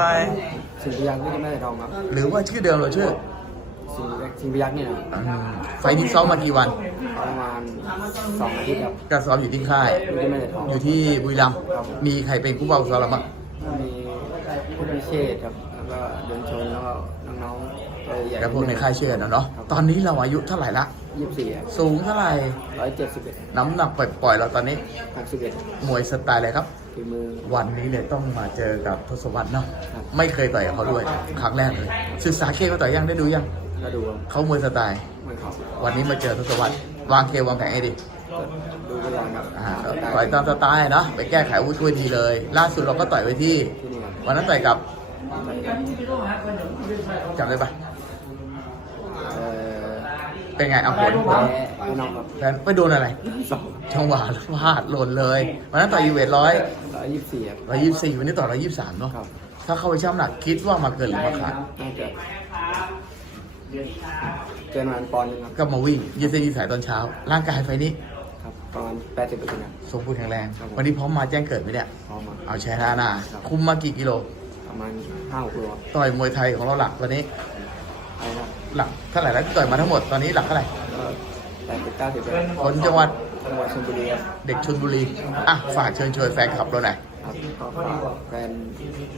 ไปสิงห์พยักษ์ไม่ได้ไม่ได้ทองครับหรือว่าชื่อเดิมเราชื่อสิงห์พยักษ์สิงห์พยักษ์เนี่ยนะอืมไฟล์นี้ซ้อมมากี่วันประมาณสองอาทิตย์ครับก็ซ้อมอยู่ที่ค่าย ไม่ได้ไม่ได้ทองอยู่ที่บุรีรัมย์ครับมีใครเป็นผู้บ่าวซ้อมเราบ้างมีพุทธวิเชษครับแล้วก็เดินชนแล้วก็น้องๆ ตัวใหญ่แล้วพวกในค่ายเชื่อนะเนาะตอนนี้เราอายุเท่าไหร่ละยี่สิบสี่ครับสูงเท่าไหร่ร้อยเจ็ดสิบเอ็ดน้ำหนักปล่อยๆเราตอนนี้หกสิบเอ็ดมวยสไตล์อะไรครับฝีมือวันนี้เนี่ยต้องมาเจอกับทศวรรษเนาะครับไม่เคยต่อยกับเขาด้วยครั้งแรกเลยศึกษาเคเขาต่อยยังได้ดูยังก็ดูครับเขามวยสไตล์ไม่เขาวันนี้มาเจอทศวรรษวางเควางแผนให้ดีก็ดูไปก่อนครับอ่าต่อยตามสไตล์เนาะไปแก้ไขอาวุ้ยดีเลย ล่าสุดเราก็ต่อยไปที่ที่นี่ครับวันนั้นต่อยกับไปครับจำได้ปะเอ่อ เป็นไงเอาผลแพ้พี่น้องครับแฟนไปโดนอะไร สองจังหวะพลาดหล่นเลย วันนั้นต่อยยูเวทร้อยร้อยยี่สิบสี่ครับร้อยยี่สิบสี่วันนี้ต่อร้อยยี่สิบสามเนาะ ครับถ้าเข้าไปช่ำหนักคิดว่ามาเกินหรือมาขาดน่าจะเกินประมาณปอนด์หนึงครับ ก็มาวิ่งยืดเส้นยืดสายตอนเช้า ร่างกายไฟนี้ครับ ประมาณแปดสิบเปอร์เซ็นต์ครับ สมบูรณ์แข็งแรง ครับผม วันนี้พร้อมมาแจ้งเกิดไหมเนี่ย พร้อมมาเอาชนะหน้าคุมมากี่กิโล ประมาณห้าหกโลครับต่อยมวยไทยของเราหลักวันนี้ไปครับ หลักเท่าไหร่แล้วที่ต่อยมาทั้งหมดตอนนี้หลักเท่าไหร่ก็แปดสิบเก้าสิบคนจังหวัดจังหวัดชลบุรีครับเด็กชลบุรีอะฝากเชิญชวนแฟนคลับเราหน่อยครับก็ฝากแฟน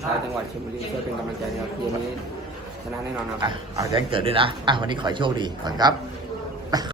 ชาวจังหวัดชลบุรีช่วยเป็นกำลังใจครับเย็นนี้ชนะแน่นอนครับอะเอาแจ้งเกิดด้วยนะอะวันนี้ขอให้โชคดีก่อนครับ